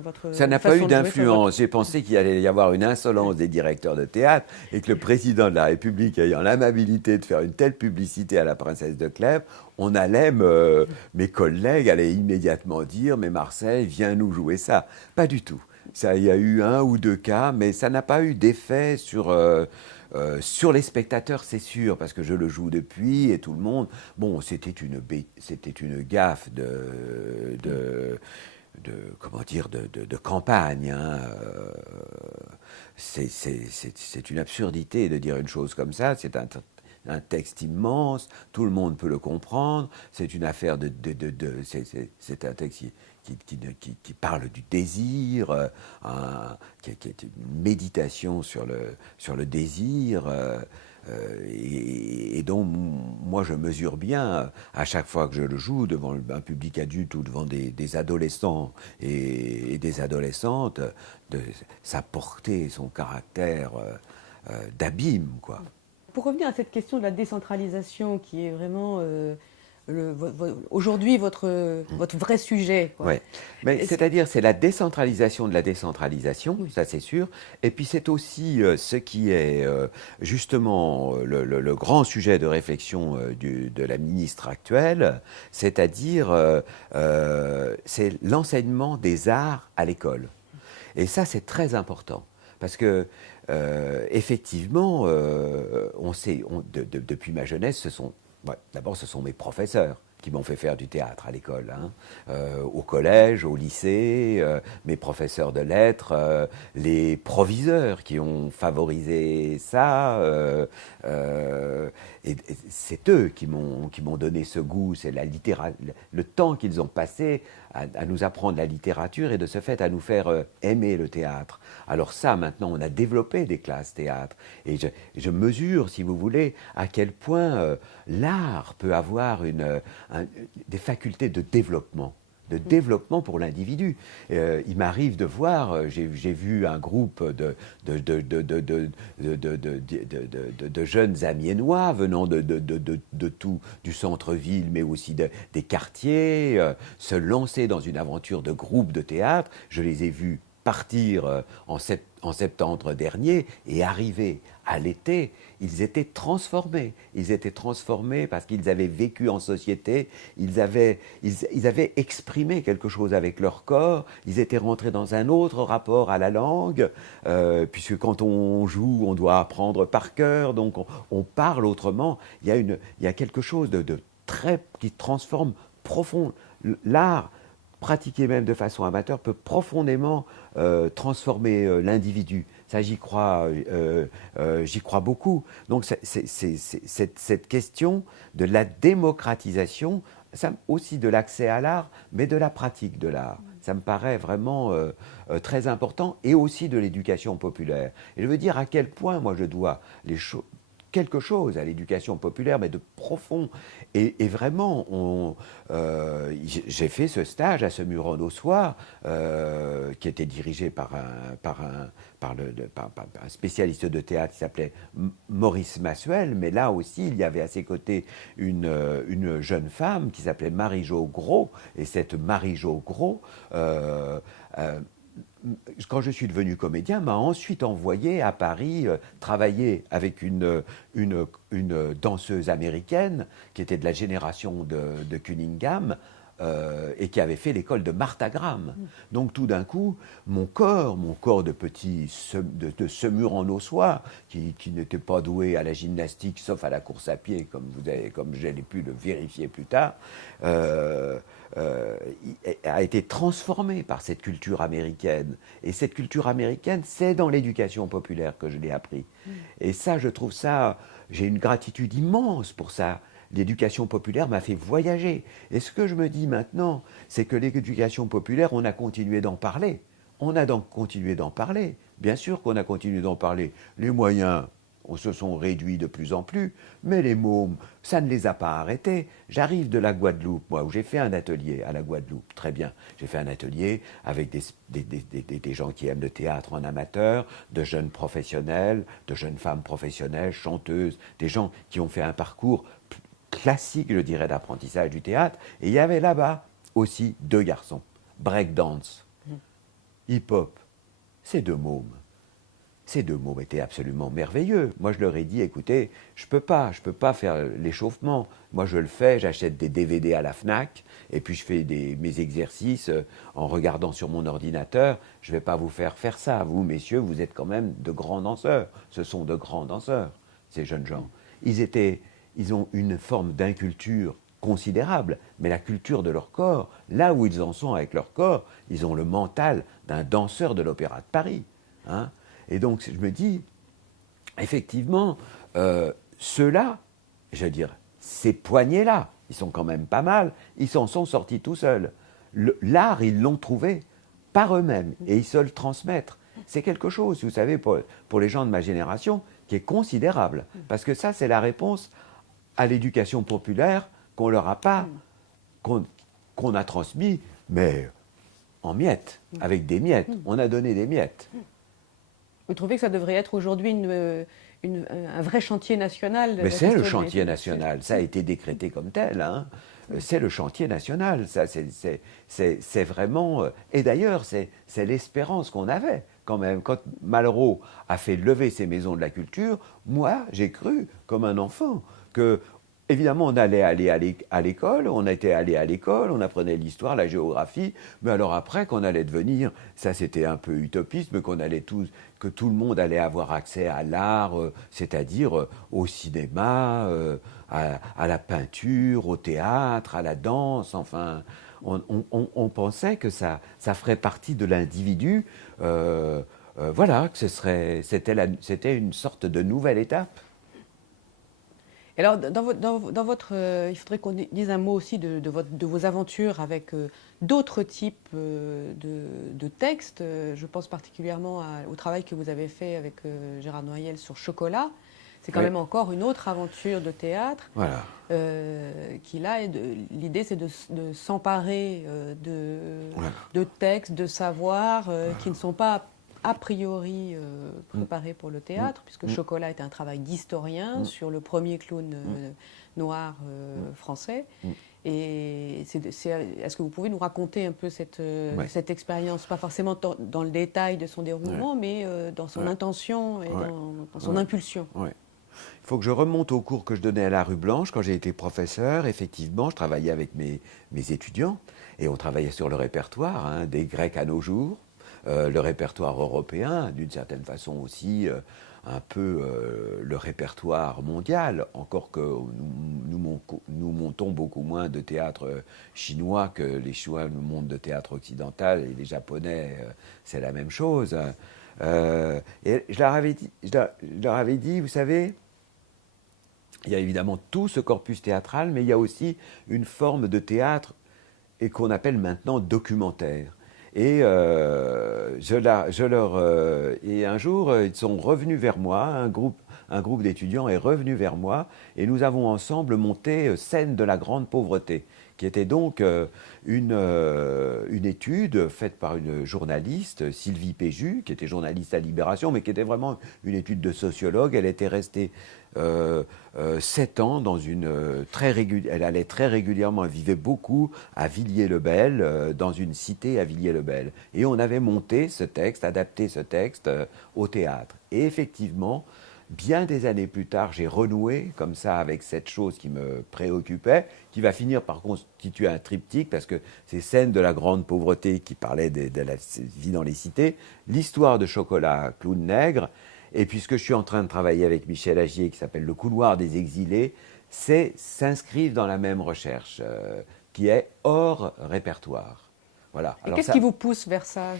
votre Ça n'a pas eu d'influence. J'ai pensé qu'il allait y avoir une insolence des directeurs de théâtre et que le président de la République ayant l'amabilité de faire une telle publicité à la Princesse de Clèves, mes collègues allaient immédiatement dire « Mais Marcel, viens nous jouer ça ». Pas du tout. Il y a eu 1 ou 2 cas, mais ça n'a pas eu d'effet sur les spectateurs, c'est sûr, parce que je le joue depuis et tout le monde. Bon, c'était une gaffe comment dire, de campagne. Hein. C'est une absurdité de dire une chose comme ça. C'est un texte immense, tout le monde peut le comprendre. C'est une affaire c'est un texte qui parle du désir, qui est une méditation sur le désir, et donc moi je mesure bien, à chaque fois que je le joue devant un public adulte ou devant des adolescents et des adolescentes, de sa portée, son caractère d'abîme, quoi. Pour revenir à cette question de la décentralisation qui est vraiment aujourd'hui votre vrai sujet. Ouais. Mais c'est-à-dire, c'est la décentralisation de la décentralisation, ça c'est sûr. Et puis c'est aussi ce qui est justement le grand sujet de réflexion de la ministre actuelle, c'est-à-dire c'est l'enseignement des arts à l'école. Et ça c'est très important. Parce que, effectivement, on sait, depuis ma jeunesse, d'abord, ce sont mes professeurs qui m'ont fait faire du théâtre à l'école, hein. Au collège, au lycée, mes professeurs de lettres, les proviseurs qui ont favorisé ça. Et c'est eux qui m'ont donné ce goût, c'est le temps qu'ils ont passé à nous apprendre la littérature et de ce fait à nous faire aimer le théâtre. Alors ça, maintenant, on a développé des classes théâtre. Et je mesure, si vous voulez, à quel point l'art peut avoir des facultés de développement pour l'individu. Il m'arrive de voir, j'ai vu un groupe de jeunes Amiénois venant de tout, du centre-ville, mais aussi des quartiers, se lancer dans une aventure de groupe de théâtre. Je les ai vus partir en septembre dernier et arriver à l'été, ils étaient transformés. Ils étaient transformés parce qu'ils avaient vécu en société, ils avaient exprimé quelque chose avec leur corps, ils étaient rentrés dans un autre rapport à la langue, puisque quand on joue, on doit apprendre par cœur, donc on parle autrement. Il y a quelque chose de très qui transforme profond. L'art, pratiqué même de façon amateur, peut profondément transformer l'individu. Ça, j'y crois beaucoup. Donc, cette question de la démocratisation, aussi de l'accès à l'art, mais de la pratique de l'art. Ça me paraît vraiment très important, et aussi de l'éducation populaire. Et je veux dire à quel point, moi, je dois quelque chose à l'éducation populaire, mais de profond. Et vraiment, j'ai fait ce stage à Semur-en-Auxois, qui était dirigé par un spécialiste de théâtre qui s'appelait Maurice Massuel, mais là aussi, il y avait à ses côtés une jeune femme qui s'appelait Marie-Jo Gros, et cette Marie-Jo Gros, quand je suis devenu comédien, m'a ensuite envoyé à Paris travailler avec une danseuse américaine qui était de la génération de Cunningham, et qui avait fait l'école de Martha Graham. Donc tout d'un coup, mon corps de petit de Semur-en-Auxois, qui n'était pas doué à la gymnastique, sauf à la course à pied, comme j'allais pu le vérifier plus tard, a été transformé par cette culture américaine. Et cette culture américaine, c'est dans l'éducation populaire que je l'ai appris. Et ça, je trouve ça, j'ai une gratitude immense pour ça. L'éducation populaire m'a fait voyager. Et ce que je me dis maintenant, c'est que l'éducation populaire, on a continué d'en parler. On a donc continué d'en parler. Bien sûr qu'on a continué d'en parler. Les moyens se sont réduits de plus en plus, mais les mômes, ça ne les a pas arrêtés. J'arrive de la Guadeloupe, moi, où j'ai fait un atelier à la Guadeloupe. Très bien. J'ai fait un atelier avec des gens qui aiment le théâtre en amateur, de jeunes professionnels, de jeunes femmes professionnelles, chanteuses, des gens qui ont fait un parcours classique, je dirais, d'apprentissage du théâtre. Et il y avait là-bas aussi 2 garçons, breakdance, hip-hop. Ces 2 mômes étaient absolument merveilleux. Moi, je leur ai dit, écoutez, je peux pas faire l'échauffement. Moi, je le fais, j'achète des DVD à la Fnac, et puis je fais mes exercices en regardant sur mon ordinateur. Je ne vais pas vous faire ça. Vous, messieurs, vous êtes quand même de grands danseurs. Ce sont de grands danseurs, ces jeunes gens. Ils ont une forme d'inculture considérable, mais la culture de leur corps, là où ils en sont avec leur corps, ils ont le mental d'un danseur de l'Opéra de Paris. Hein. Et donc, je me dis, effectivement, ceux-là, je veux dire, ces poignets-là, ils sont quand même pas mal, ils s'en sont sortis tout seuls. L'art, ils l'ont trouvé par eux-mêmes, et ils se le transmettent. C'est quelque chose, vous savez, pour les gens de ma génération, qui est considérable. Parce que ça, c'est la réponse à l'éducation populaire qu'on leur a pas, qu'on a transmis, mais en miettes, avec des miettes. On a donné des miettes. Vous trouvez que ça devrait être aujourd'hui un vrai chantier national? Mais c'est le chantier national, ça a été décrété comme tel. Hein. C'est le chantier national, ça, c'est vraiment... Et d'ailleurs, c'est l'espérance qu'on avait quand même. Quand Malraux a fait lever ces maisons de la culture, moi, j'ai cru, comme un enfant, que, évidemment, on allait aller à l'école, on était allé à l'école, on apprenait l'histoire, la géographie, mais alors après, qu'on allait devenir, ça c'était un peu utopiste, mais que tout le monde allait avoir accès à l'art, c'est-à-dire au cinéma, à la peinture, au théâtre, à la danse, enfin, on pensait que ça ferait partie de l'individu, voilà, que c'était une sorte de nouvelle étape. Alors, dans votre, il faudrait qu'on dise un mot aussi de vos aventures avec d'autres types de textes. Je pense particulièrement au travail que vous avez fait avec Gérard Noyel sur Chocolat. C'est quand même encore une autre aventure de théâtre. Voilà. Qui là, l'idée, c'est de s'emparer de textes, de savoirs qui ne sont pas a priori préparé pour le théâtre, puisque Chocolat est un travail d'historien sur le premier clown noir français. Et est-ce que vous pouvez nous raconter un peu Ouais. cette expérience, pas forcément dans le détail de son déroulement, Ouais. mais dans son Ouais. intention et Ouais. dans son Ouais. impulsion? Ouais. Il faut que je remonte aux cours que je donnais à la Rue Blanche quand j'ai été professeur. Effectivement, je travaillais avec mes étudiants et on travaillait sur le répertoire, hein, des Grecs à nos jours, le répertoire européen, d'une certaine façon aussi un peu le répertoire mondial, encore que nous montons beaucoup moins de théâtre chinois que les Chinois nous montent de théâtre occidental et les Japonais, c'est la même chose. Et je leur avais dit, vous savez, il y a évidemment tout ce corpus théâtral, mais il y a aussi une forme de théâtre et qu'on appelle maintenant documentaire. Et, et un jour, ils sont revenus vers moi, un groupe d'étudiants est revenu vers moi, et nous avons ensemble monté Scène de la grande pauvreté, qui était donc une étude faite par une journaliste, Sylvie Péju, qui était journaliste à Libération, mais qui était vraiment une étude de sociologue. Elle était restée 7 ans dans elle allait très régulièrement, elle vivait beaucoup à Villiers-le-Bel, dans une cité à Villiers-le-Bel. Et on avait monté ce texte, adapté ce texte au théâtre. Et effectivement, bien des années plus tard, j'ai renoué comme ça avec cette chose qui me préoccupait, qui va finir par constituer un triptyque, parce que ces scènes de la grande pauvreté qui parlaient de la vie dans les cités, l'histoire de Chocolat, clown nègre, et puisque je suis en train de travailler avec Michel Agier, qui s'appelle Le couloir des exilés, s'inscrivent dans la même recherche, qui est hors répertoire. Voilà. Et Alors qu'est-ce qui vous pousse vers ça?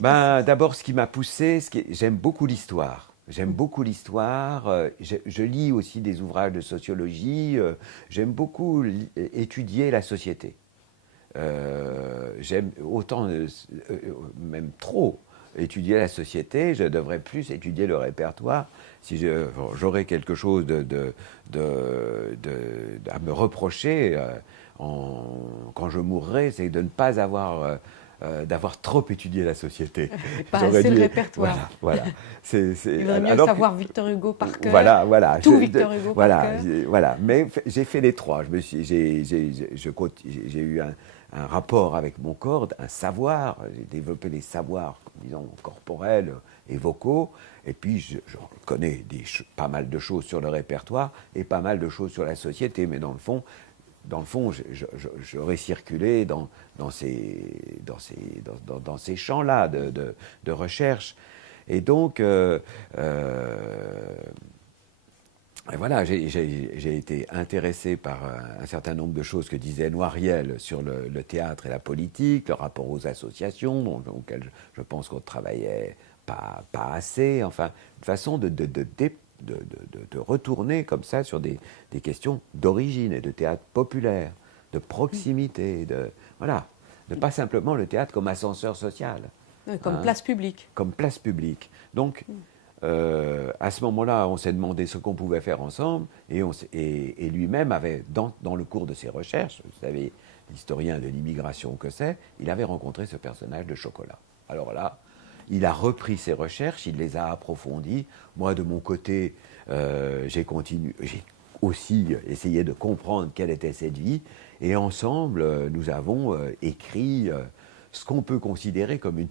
d'abord, ce qui m'a poussé, j'aime beaucoup l'histoire. J'aime beaucoup l'histoire. Je lis aussi des ouvrages de sociologie. J'aime beaucoup étudier la société. J'aime autant, même trop, étudier la société. Je devrais plus étudier le répertoire. Si j'aurais quelque chose à me reprocher quand je mourrai, c'est de ne pas d'avoir trop étudié la société. Pas assez le répertoire. Voilà. Il vaudrait mieux savoir Victor Hugo par cœur. Voilà. Tout Victor Hugo par cœur. Voilà. Mais j'ai fait les trois. J'ai eu un rapport avec mon corps, un savoir. J'ai développé des savoirs, disons, corporels et vocaux. Et puis, je connais pas mal de choses sur le répertoire et pas mal de choses sur la société. Mais dans le fond, j'aurais circulé dans ces champs-là de recherche. Et donc, voilà, j'ai été intéressé par un certain nombre de choses que disait Noiriel sur le théâtre et la politique, le rapport aux associations, auxquelles je pense qu'on ne travaillait pas assez. Enfin, une façon de retourner comme ça sur des questions d'origine et de théâtre populaire, de proximité, voilà, de pas simplement le théâtre comme ascenseur social. Comme place publique. Comme place publique. Donc, à ce moment-là, on s'est demandé ce qu'on pouvait faire ensemble, et lui-même avait, dans le cours de ses recherches, vous savez, l'historien de l'immigration que c'est, il avait rencontré ce personnage de Chocolat. Alors là, il a repris ses recherches, il les a approfondies. Moi, de mon côté, j'ai aussi essayé de comprendre quelle était cette vie, et ensemble, nous avons écrit ce qu'on peut considérer comme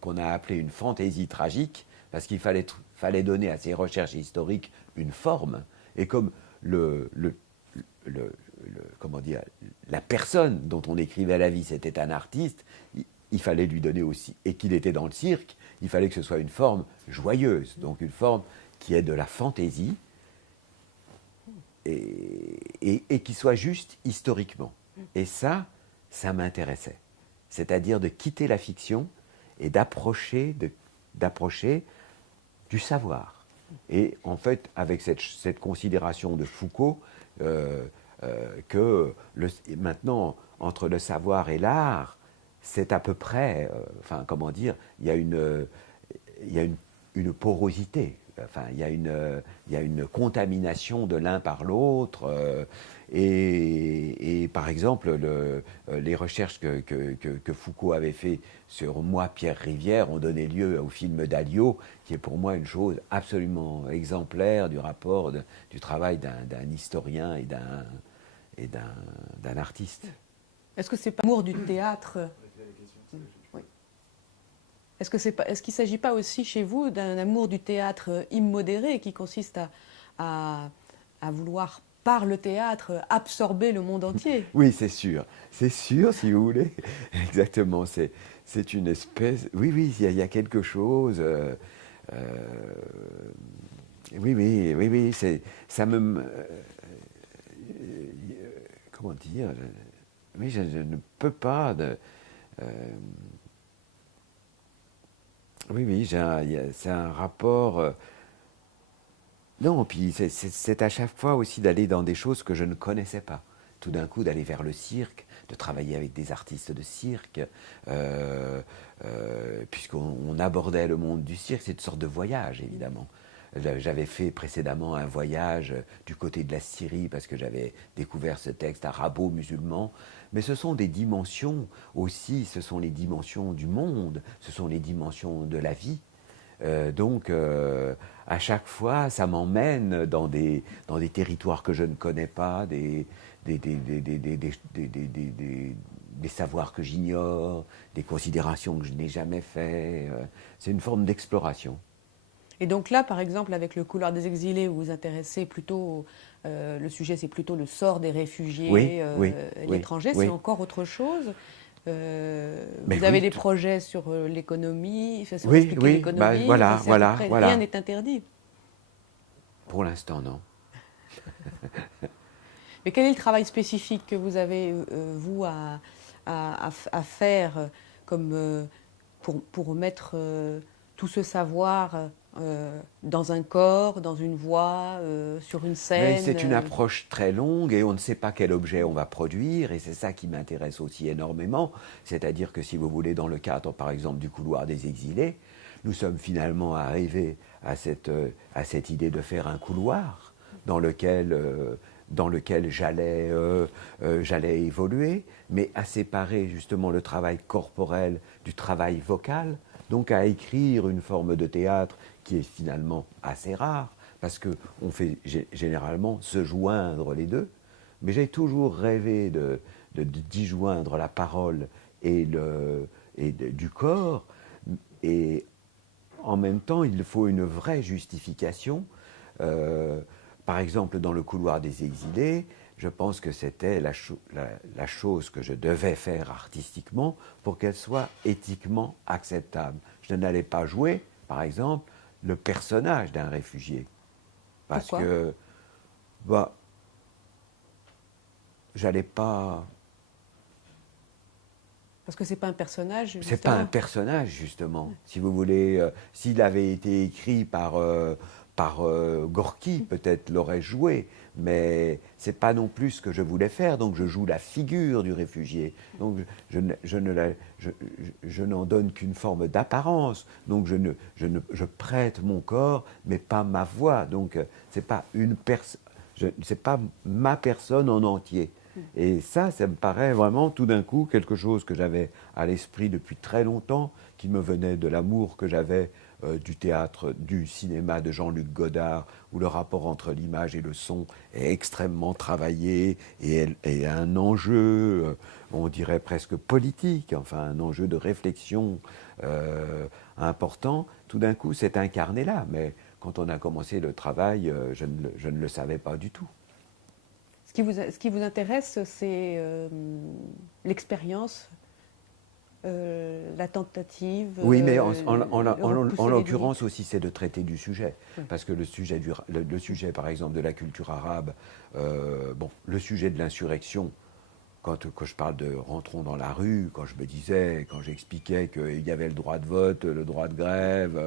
qu'on a appelé une fantaisie tragique, parce qu'il fallait donner à ces recherches historiques une forme, et comme comment dire, la personne dont on écrivait la vie, c'était un artiste, il fallait lui donner aussi, et qu'il était dans le cirque, il fallait que ce soit une forme joyeuse, donc une forme qui est de la fantaisie, et qui soit juste historiquement. Et ça m'intéressait. C'est-à-dire de quitter la fiction et d'approcher du savoir. Et en fait, avec cette considération de Foucault, que maintenant, entre le savoir et l'art, c'est à peu près, enfin, comment dire, il y a une porosité, enfin, il y a une contamination de l'un par l'autre. Et par exemple, les recherches que Foucault avait fait sur moi, Pierre Rivière, ont donné lieu au film d'Alliot, qui est pour moi une chose absolument exemplaire du rapport, du travail d'un historien d'un artiste. Est-ce que c'est pas l'amour du théâtre? Oui. Est-ce qu'il ne s'agit pas aussi chez vous d'un amour du théâtre immodéré qui consiste à vouloir, par le théâtre, absorber le monde entier? Oui, c'est sûr. C'est sûr, si vous voulez. Exactement. C'est une espèce. Oui, oui, il y a quelque chose. Oui, oui, oui, oui. Ça me. Comment dire? Oui, je ne peux pas. Oui, oui, c'est un rapport. Non, puis c'est à chaque fois aussi d'aller dans des choses que je ne connaissais pas. Tout d'un coup, d'aller vers le cirque, de travailler avec des artistes de cirque, puisqu'on abordait le monde du cirque, c'est une sorte de voyage, évidemment. J'avais fait précédemment un voyage du côté de la Syrie, parce que j'avais découvert ce texte arabo-musulman. Mais ce sont des dimensions aussi, ce sont les dimensions du monde, ce sont les dimensions de la vie. Donc, à chaque fois, ça m'emmène dans des territoires que je ne connais pas, des savoirs que j'ignore, des considérations que je n'ai jamais faites. C'est une forme d'exploration. Et donc là, par exemple, avec le couloir des exilés, vous vous intéressez plutôt, le sujet c'est plutôt le sort des réfugiés, Oui, oui, oui, l'étranger, c'est oui. encore autre chose. Mais Vous avez oui, des projets sur l'économie, sur oui, expliquer oui, l'économie, voilà, enfin, c'est à peu voilà, près, voilà. rien n'est interdit. Pour l'instant, non. Mais quel est le travail spécifique que vous avez, vous, à faire comme, pour mettre tout ce savoir dans un corps, dans une voix, sur une Mais scène c'est une approche très longue et on ne sait pas quel objet on va produire et c'est ça qui m'intéresse aussi énormément. C'est-à-dire que si vous voulez, dans le cadre par exemple du couloir des exilés, nous sommes finalement arrivés à cette idée de faire un couloir dans lequel j'allais évoluer, mais à séparer justement le travail corporel du travail vocal, donc à écrire une forme de théâtre qui est finalement assez rare, parce qu'on fait généralement se joindre les deux, mais j'ai toujours rêvé d'y joindre la parole du corps, et en même temps, il faut une vraie justification. Euh, Par exemple, dans le couloir des exilés, je pense que c'était la chose que je devais faire artistiquement pour qu'elle soit éthiquement acceptable. Je n'allais pas jouer, par exemple, le personnage d'un réfugié. Parce Pourquoi? que, bah, j'allais pas. Parce que c'est pas un personnage, C'est pas un justement. personnage, justement. Si vous voulez, s'il avait été écrit par Gorky, peut-être l'aurait joué, mais c'est pas non plus ce que je voulais faire. Donc je joue la figure du réfugié. Donc je n'en donne qu'une forme d'apparence. Donc je prête mon corps, mais pas ma voix. Donc c'est pas c'est pas ma personne en entier. Et ça me paraît vraiment tout d'un coup quelque chose que j'avais à l'esprit depuis très longtemps, qui me venait de l'amour que j'avais du théâtre, du cinéma de Jean-Luc Godard, où le rapport entre l'image et le son est extrêmement travaillé et un enjeu, on dirait presque politique, enfin un enjeu de réflexion important. Tout d'un coup, c'est incarné là, mais quand on a commencé le travail, je ne le savais pas du tout. Ce qui vous intéresse, c'est l'expérience, la tentative, Oui, mais en repousser les l'occurrence limites. aussi, c'est de traiter du sujet. Oui. Parce que le sujet, par exemple, de la culture arabe, bon, le sujet de l'insurrection, quand je parle de rentrons dans la rue, quand j'expliquais qu'il y avait le droit de vote, le droit de grève,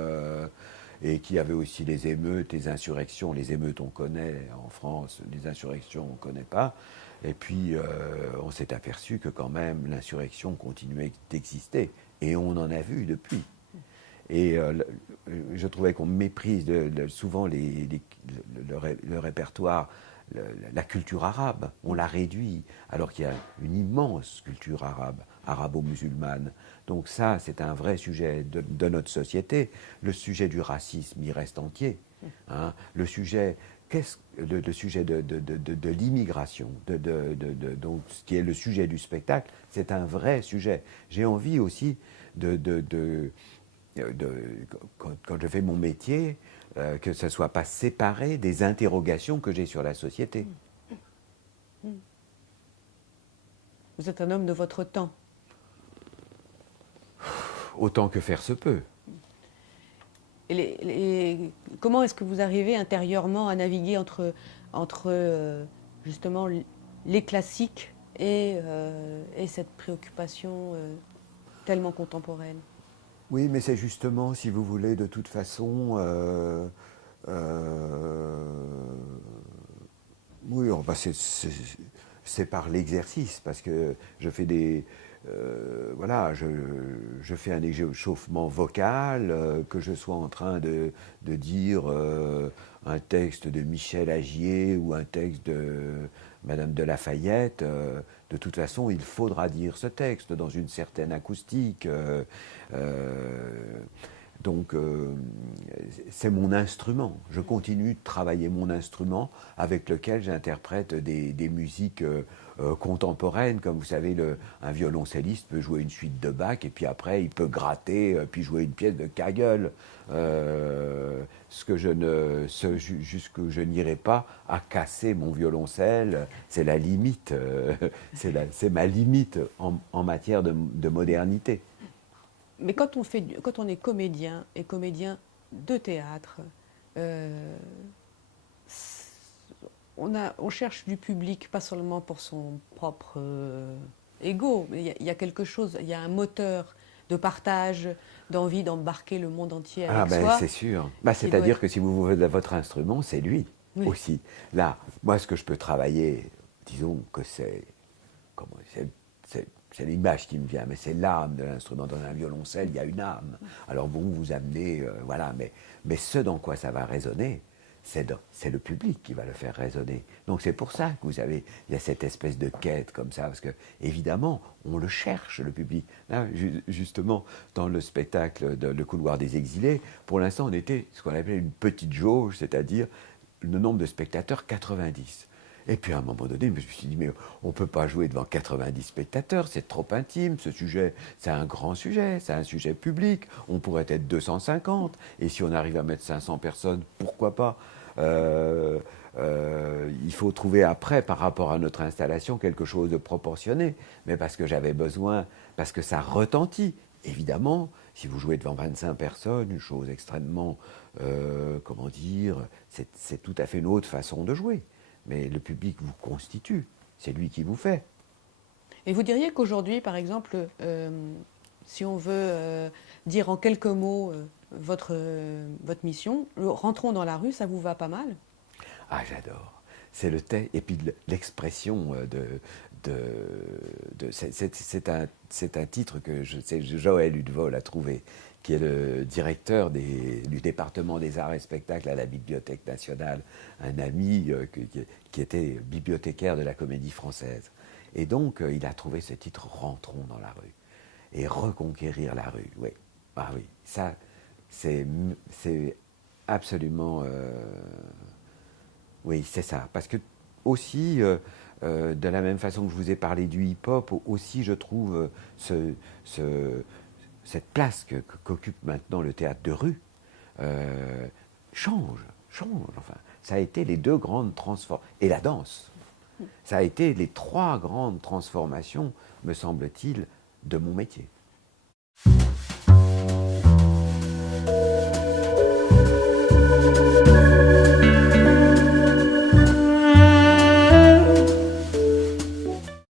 et qu'il y avait aussi les émeutes, les insurrections. Les émeutes, on connaît en France, les insurrections, on ne connaît pas. Et puis, on s'est aperçu que quand même, l'insurrection continuait d'exister. Et on en a vu depuis. Et je trouvais qu'on méprise souvent le répertoire, la culture arabe. On la réduit, alors qu'il y a une immense culture arabe, arabo-musulmane. Donc ça, c'est un vrai sujet de notre société. Le sujet du racisme, il reste entier. Hein. Le sujet le sujet de l'immigration, donc ce qui est le sujet du spectacle, c'est un vrai sujet. J'ai envie aussi quand je fais mon métier, que ce ne soit pas séparé des interrogations que j'ai sur la société. Vous êtes un homme de votre temps. Autant que faire se peut. Et comment est-ce que vous arrivez intérieurement à naviguer entre justement les classiques et cette préoccupation tellement contemporaine? Oui, mais c'est justement, si vous voulez, de toute façon, oui, bah c'est par l'exercice, parce que je fais voilà, je fais un échauffement vocal, que je sois en train de dire un texte de Michel Agier ou un texte de Madame de Lafayette. De toute façon, il faudra dire ce texte dans une certaine acoustique. Donc, c'est mon instrument. Je continue de travailler mon instrument avec lequel j'interprète des musiques contemporaines. Comme vous savez, un violoncelliste peut jouer une suite de Bach et puis après, il peut gratter, puis jouer une pièce de Kagel. Jusque je n'irai pas à casser mon violoncelle, c'est la limite, c'est ma limite en matière de modernité. Mais quand on est comédien et comédien de théâtre, on cherche du public pas seulement pour son propre ego, mais il y a quelque chose, il y a un moteur de partage, d'envie d'embarquer le monde entier avec soi. C'est sûr. C'est-à-dire que si vous voulez votre instrument, c'est lui aussi. Là, moi, ce que je peux travailler, disons que c'est l'image qui me vient, mais c'est l'âme de l'instrument. Dans un violoncelle, il y a une âme. Alors bon, vous amenez, voilà, mais ce dans quoi ça va résonner, c'est le public qui va le faire résonner. Donc c'est pour ça que vous savez, il y a cette espèce de quête comme ça, parce que évidemment, on le cherche, le public. Là, justement, dans le spectacle Le Couloir des Exilés, pour l'instant, on était ce qu'on appelait une petite jauge, c'est-à-dire le nombre de spectateurs, 90. Et puis à un moment donné, je me suis dit, mais on ne peut pas jouer devant 90 spectateurs, c'est trop intime, ce sujet, c'est un grand sujet, c'est un sujet public, on pourrait être 250, et si on arrive à mettre 500 personnes, pourquoi pas il faut trouver après, par rapport à notre installation, quelque chose de proportionné, mais parce que j'avais besoin, parce que ça retentit. Évidemment, si vous jouez devant 25 personnes, une chose extrêmement, comment dire, c'est tout à fait une autre façon de jouer. Mais le public vous constitue, c'est lui qui vous fait. Et vous diriez qu'aujourd'hui, par exemple, si on veut dire en quelques mots votre mission, rentrons dans la rue, ça vous va pas mal? Ah, j'adore. C'est le thé, et puis l'expression c'est un titre que Joël Hudevol a trouvé, qui est le directeur du département des arts et spectacles à la Bibliothèque nationale, un ami qui était bibliothécaire de la Comédie Française. Et donc, il a trouvé ce titre « Rentrons dans la rue » et reconquérir la rue. Oui, ah oui, ça, c'est absolument... oui, c'est ça. Parce que aussi, de la même façon que je vous ai parlé du hip-hop, aussi je trouve cette place qu'occupe maintenant le théâtre de rue change. Enfin, ça a été les deux grandes transformations. Et la danse. Ça a été les trois grandes transformations, me semble-t-il, de mon métier.